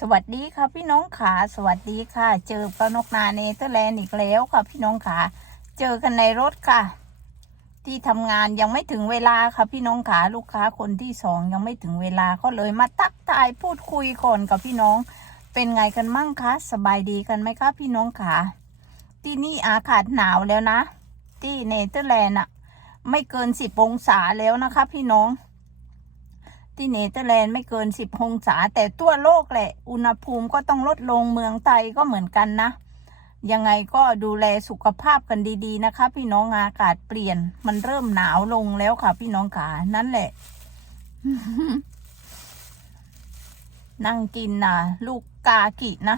สวัสดีค่ะพี่น้องขาสวัสดีค่ะ เจอปลานกนาเนเธอร์แลนด์อีกแล้วค่ะพี่น้องขาเจอกันในรถค่ะ ที่ทำงานยังไม่ถึงเวลาค่ะพี่น้องขาลูกค้าคนที่สองยังไม่ถึงเวลาก็เลยมาตักทายพูดคุยก่อนกับพี่น้อง เป็นไงกันมั่งคะสบายดีกันไหมคะพี่น้องขาที่นี่อากาศหนาวแล้วนะ ที่เนเธอร์แลนด์อะไม่เกินสิบองศาแล้วนะคะ พี่น้อง ที่เนเธอร์แลนด์ไม่เกินสิบองศา แต่ทั่วโลกแหละ อุณหภูมิก็ต้องลดลงเมืองไทยก็เหมือนกันนะ ยังไงก็ดูแลสุขภาพกันดีๆนะคะ พี่น้องอากาศเปลี่ยน มันเริ่มหนาวลงแล้วค่ะ พี่น้องขานั่นแหละ นั่งกินนะลูกกากินะ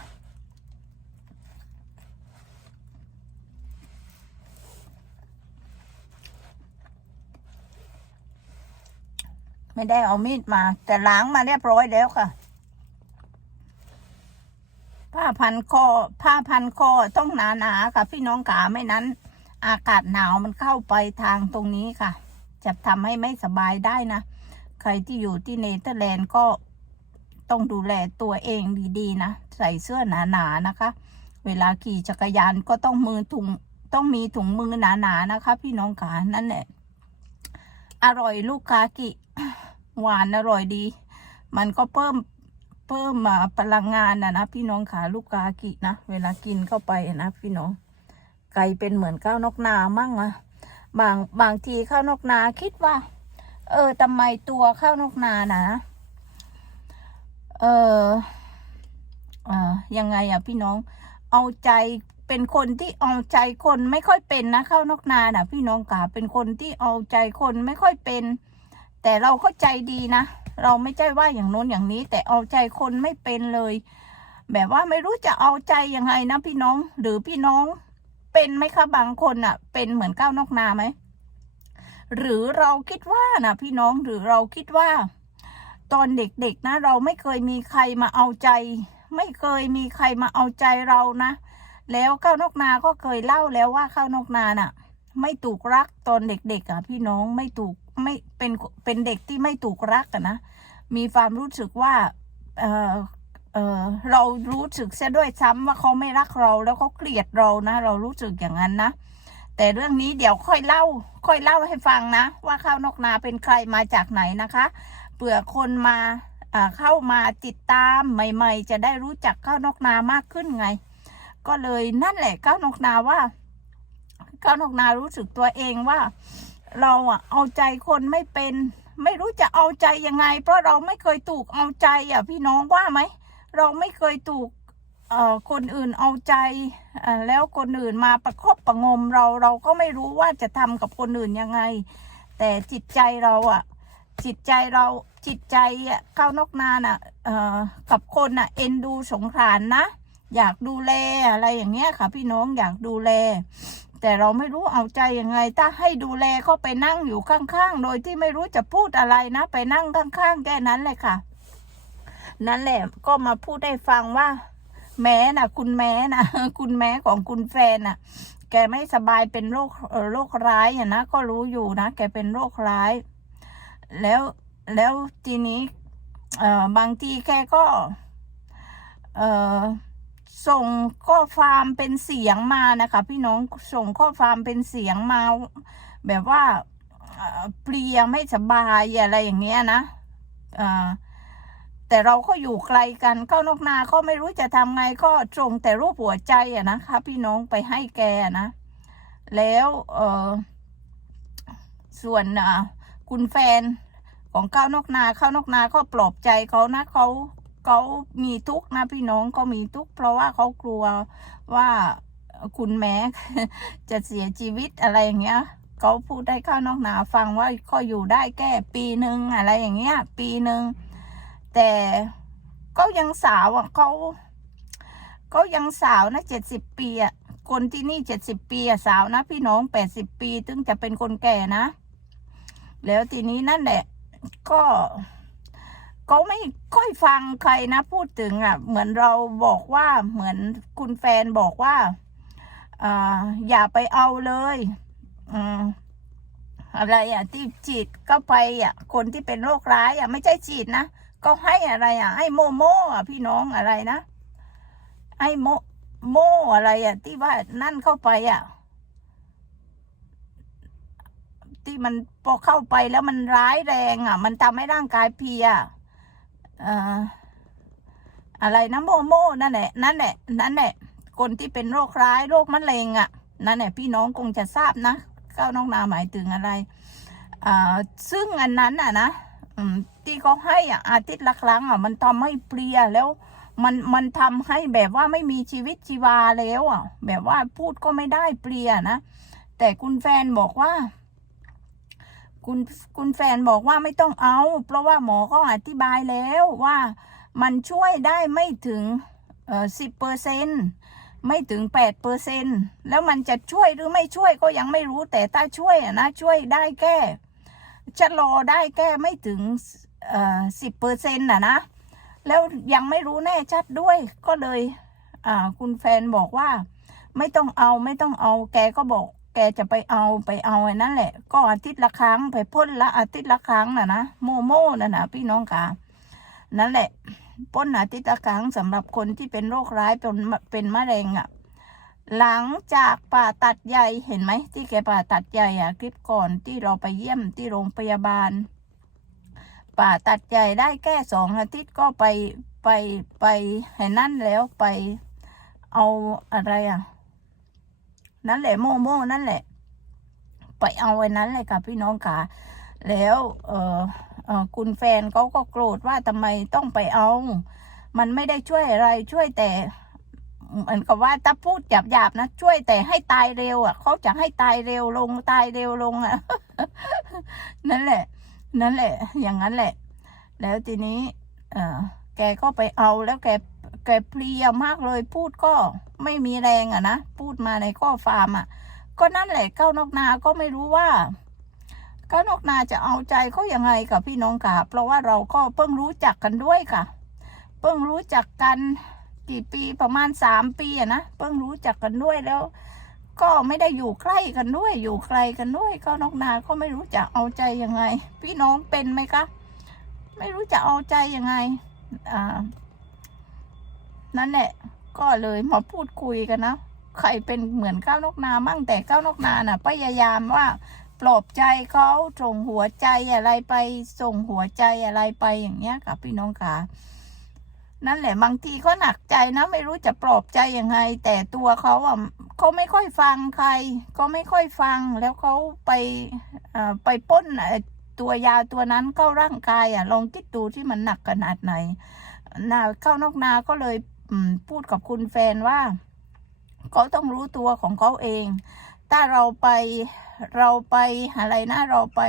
ไม่ได้เอามีดมา แต่ล้างมาเรียบร้อยแล้วค่ะ ผ้าพันคอผ้าพันคอต้องหนาหนาๆค่ะ พี่น้องขาไม่นั้น อากาศหนาวมันเข้าไปทางตรงนี้ค่ะ จะทำให้ไม่สบายได้นะ ใครที่อยู่ที่เนเธอร์แลนด์ก็ต้องดูแลตัวเองดีๆนะ ใส่เสื้อหนาๆนนะคะ เวลาขี่จักรยานก็ต้องมือถุงต้องมีถุงมือหนาๆนะคะ พี่น้องขานั่นแหละอร่อยลูกคากิ หวานอร่อยดี มันก็เพิ่มเพิ่มมาพลังงานนะนะ พี่น้องขาลูกกากินะ เวลากินเข้าไปนะพี่น้อง ไก่เป็นเหมือนข้าวนกนามั่งอะบางบางทีข้าวนกนาคิดว่า เออทำไมตัวข้าวนกนานะ เออเออยังไงอะพี่น้อง เอาใจเป็นคนที่เอาใจคนไม่ค่อยเป็นนะข้าวนกนาน่ะ พี่น้องกาเป็นคนที่เอาใจคนไม่ค่อยเป็น แต่เราเข้าใจดีนะ เราไม่ใช่ว่าอย่างโน้นอย่างนี้ แต่เอาใจคนไม่เป็นเลย แบบว่าไม่รู้จะเอาใจยังไงนะพี่น้อง หรือพี่น้อง เป็นไหมคะบางคนอะ เป็นเหมือนก้าวนอกนาไหมหรือเราคิดว่านะพี่น้องหรือเราคิดว่า ตอนเด็กๆนะ เราไม่เคยมีใครมาเอาใจ ไม่เคยมีใครมาเอาใจเรานะ แล้วก้าวนกนาก็เคยเล่าแล้วว่าข้าวนกนาน่ะ ไม่ถูกรักตอนเด็กๆอะ พี่น้องไม่ถูก ไม่เป็นเป็นเด็กที่ไม่ถูกรักอะนะมีความรู้สึกว่าเออเออเรารู้สึกเสียด้วยซ้ำว่าเขาไม่รักเราแล้วเขาเกลียดเรานะ เรารู้สึกอย่างนั้นนะแต่เรื่องนี้เดี๋ยวค่อยเล่า ค่อยเล่าให้ฟังนะ ว่าข้าวนกนาเป็นใครมาจากไหนนะคะเผื่อคนมาเข้ามาติดตามใหม่ ๆ จะได้รู้จักข้าวนกนามากขึ้นไง ก็เลยนั่นแหละข้าวนกนาว่าก้าวนกนารู้สึกตัวเองว่า เราอะเอาใจคนไม่เป็น ไม่รู้จะเอาใจยังไง เพราะเราไม่เคยถูกเอาใจอะพี่น้องว่าไหมเราไม่เคยถูกเอ่อคนอื่นเอาใจแล้วคนอื่นมาประคบประงมเราเราก็ไม่รู้ว่าจะทำกับคนอื่นยังไง แต่จิตใจเราอะจิตใจเราจิตใจอะก้าวนกนานะเอ่อกับคนน่ะเอ็นดูสงสารนะ อยากดูแลอะไรอย่างเงี้ยค่ะพี่น้องอยากดูแล แต่เราไม่รู้เอาใจยังไง ถ้าให้ดูแลก็ไปนั่งอยู่ข้างๆ โดยที่ไม่รู้จะพูดอะไรนะ ไปนั่งข้างๆแค่นั้นเลยค่ะ นั่นแหละก็มาพูดให้ฟังว่า แม้น่ะคุณแม้น่ะคุณแม้ของคุณแฟนน่ะ แกไม่สบายเป็นโรคโรคร้ายอะนะก็รู้อยู่นะแกเป็นโรคร้าย แล้วแล้วทีนี้ เอ่อบางทีแกก็ เอ่อ ส่งข้อความเป็นเสียงมานะคะ พี่น้องส่งข้อความเป็นเสียงมา แบบว่าเอ่อเพลียไม่สบายอะไรอย่างเงี้ยนะแต่เราก็อยู่ไกลกันเข้านกนาก็ไม่รู้จะทำไงก็ส่งแต่รูปหัวใจอะนะคะ พี่น้องไปให้แกนะ แล้วเออส่วนคุณแฟนของข้าวนกนาข้าวนกนาก็ปลอบใจเขานะเขา เขามีทุกข์นะพี่น้องก็มีทุกข์เพราะว่าเขากลัวว่าคุณแม่จะเสียชีวิตอะไรอย่างเงี้ยเขาพูดได้ข้าวนอกนาฟังว่าก็อยู่ได้แค่ปีหนึ่งอะไรอย่างเงี้ย ปีหนึ่งแต่ก็ยังสาวอะเขาเขายังสาวนะเจ็ดสิบปีอะคนที่นี่เจ็ดสิบปีอะสาวนะพี่น้องแปดสิบปีถึงจะเป็นคนแก่นะ แล้วทีนี้นั่นแหละก็ เขาไม่ค่อยฟังใครนะ พูดถึงอะ เหมือนเราบอกว่าเหมือนคุณแฟนบอกว่าอ่าอย่าไปเอาเลยอืมอะไรอะที่ฉีดเข้าไปอะ คนที่เป็นโรคร้ายอะ ไม่ใช่ฉีดนะก็ให้อะไรอะ ให้โมโมอะพี่น้องอะไรนะให้โมโมอะไรอะ ที่ว่านั่นเข้าไปอะ ที่มันพอเข้าไปแล้วมันร้ายแรงอะ มันทำให้ร่างกายเพีย อ่อะไรนะโมโมนั่นแหละนั่นแหละนั่นแหละคนที่เป็นโรคร้ายโรคมะเร็งอะนั่นแหละพี่น้องคงจะทราบนะก้าวน้องนาหมายถึงอะไรอ่าซึ่งอันนั้นอะนะที่เขาให้อะอาทิตย์ละครั้งอะมันทำให้เพลียแล้วมันมันทำให้แบบว่าไม่มีชีวิตชีวาแล้วอะ แบบว่าพูดก็ไม่ได้เพลียนะ แต่คุณแฟนบอกว่า คุณคุณแฟนบอกว่าไม่ต้องเอา เพราะว่าหมอก็อธิบายแล้วว่ามันช่วยได้ไม่ถึงเอ่อสิบเปอร์เซ็นไม่ถึงแปดเปอร์เซ็นแล้วมันจะช่วยหรือไม่ช่วยก็ยังไม่รู้แต่ถ้าช่วยอะนะช่วยได้แค่ชะลอได้แค่ไม่ถึงเอ่อสิบเปอร์เซ็นต์ะนะ แล้วยังไม่รู้แน่ชัดด้วยก็เลยคุณแฟนบอกว่า ไม่ต้องเอาไม่ต้องเอาแกก็บอก แกจะไปเอาไปเอาไอ้นั่นแหละ ก็อาทิตย์ละครั้งไปพ่นละอาทิตย์ละครั้งน่ะนะโมโม่น่ะนะพี่น้องค่ะนั่นแหละพ่นอาทิตย์ละครั้งสำหรับคนที่เป็นโรคร้ายเป็นเป็นมะเร็งอะ หลังจากผ่าตัดใหญ่เห็นไหมที่แกผ่าตัดใหญ่อะคลิปก่อนที่เราไปเยี่ยมที่โรงพยาบาลผ่าตัดใหญ่ได้แค่สองอาทิตย์ก็ไปไปไปให้นั่นแล้วไปเอาอะไรอะ นั่นแหละโมโม่นั่นแหละ ไปเอาไว้นั้นเลยค่ะพี่น้องค่ะแล้วเออเออคุณแฟนเขาก็โกรธว่าทำไมต้องไปเอา มันไม่ได้ช่วยอะไรช่วยแต่เหมือนกับว่าถ้าพูดหยาบๆนะช่วยแต่ให้ตายเร็ว อะเขาจะให้ตายเร็วลงตายเร็วลงอะ นั่นแหละ นั่นแหละ อย่างนั้นแหละ แล้วทีนี้ เออแกก็ไปเอาแล้วแก แกเพลียมากเลยพูดก็ไม่มีแรงอะนะพูดมาในข้อฟาร์มอะก็นั่นแหละเก้านอกนาก็ไม่รู้ว่าเก้านอกนาจะเอาใจเขายังไงกับพี่น้องค่ะ เพราะว่าเราก็เพิ่งรู้จักกันด้วยค่ะ เพิ่งรู้จักกันกี่ปีประมาณสามปีอะนะเพิ่งรู้จักกันด้วยแล้ว ก็ไม่ได้อยู่ใกล้กันด้วย อยู่ไกลกันด้วยเก้านอกนาก็ไม่รู้จะเอาใจยังไง พี่น้องเป็นไหมคะไม่รู้จะเอาใจยังไงอ่า นั่นแหละ ก็เลยมาพูดคุยกันนะใครเป็นเหมือนก้าวนกนามั่งแต่ก้าวนกนาน่ะพยายามว่าปลอบใจเขาส่งหัวใจอะไรไปส่งหัวใจอะไรไปอย่างเงี้ยค่ะพี่น้องค่ะนั่นแหละบางทีก็หนักใจนะไม่รู้จะปลอบใจยังไง แต่ตัวเขาอะเขาไม่ค่อยฟังใคร ก็ไม่ค่อยฟังแล้วเขาไปไปป้นตัวยาตัวนั้นเข้าร่างกายอะลองคิดดูที่มันหนักขนาดไหนนาเข้านกนาก็เลย พูดกับคุณแฟนว่าเขาต้องรู้ตัวของเขาเอง ถ้าเราไปเราไปอะไรนะเราไป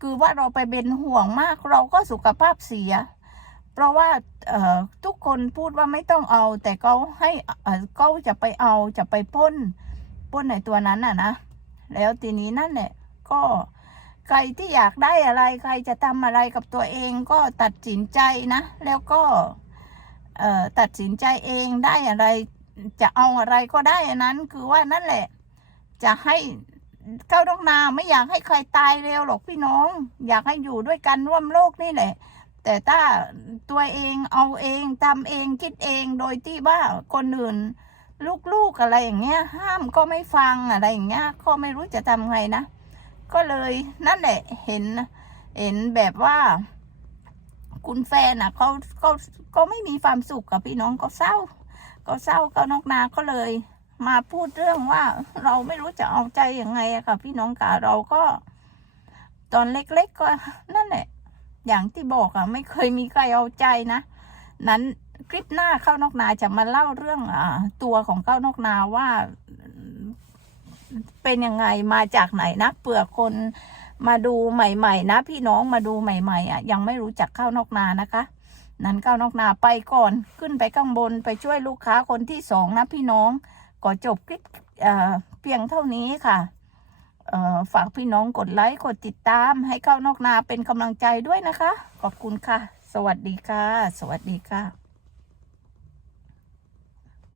คือว่าเราไปเป็นห่วงมาก เราก็สุขภาพเสีย เพราะว่าทุกคนพูดว่าไม่ต้องเอา แต่เขาให้เขาจะไปเอาจะไปพ่นพ่นในตัวนั้นอะนะแล้วทีนี้นั่นแหละก็ใครที่อยากได้อะไรใครจะทำอะไรกับตัวเองก็ตัดสินใจนะ แล้วก็ ตัดสินใจเองได้อะไร จะเอาอะไรก็ได้นั้น คือว่านั่นแหละ จะให้เก้าดอกนาไม่อยากให้ใครตายเร็วหรอกพี่น้อง อยากให้อยู่ด้วยกันร่วมโลกนี่แหละ แต่ถ้าตัวเองเอาเองทำเองคิดเองโดยที่ว่าคนอื่นลูกๆอะไรอย่างเงี้ย ห้ามก็ไม่ฟังอะไรอย่างเงี้ยก็ไม่รู้จะทำไงนะ ก็เลยนั่นแหละเห็นเห็นแบบว่า คุณแฟนอะเขาเขาก็ไม่มีความสุขกับพี่น้องก็เศร้าก็เศร้าก็นอกนาก็เลย มาพูดเรื่องว่าเราไม่รู้จะเอาใจยังไงอะค่ะพี่น้องกาเราก็ ตอนเล็ก ๆ ก็นั่นแหละอย่างที่บอกอะไม่เคยมีใครเอาใจนะนั้นคลิปหน้าเข้านอกนาจะมาเล่าเรื่องอ่าตัวของเข้านอกนาว่าเป็นยังไงมาจากไหนนะเปลือกคน มาดูใหม่ๆนะ พี่น้องมาดูใหม่ ๆ อะ ยังไม่รู้จักข้าวนอกนานะคะ นั้นข้าวนอกนาไปก่อนขึ้นไปข้างบนไปช่วยลูกค้าคนที่สองนะพี่น้องก็จบคลิปเเพียงเท่านี้ค่ะฝากพี่น้องกดไลค์กดติดตามให้ข้าวนอกนาเป็นกำลังใจด้วยนะคะ ขอบคุณค่ะ สวัสดีค่ะ สวัสดีค่ะ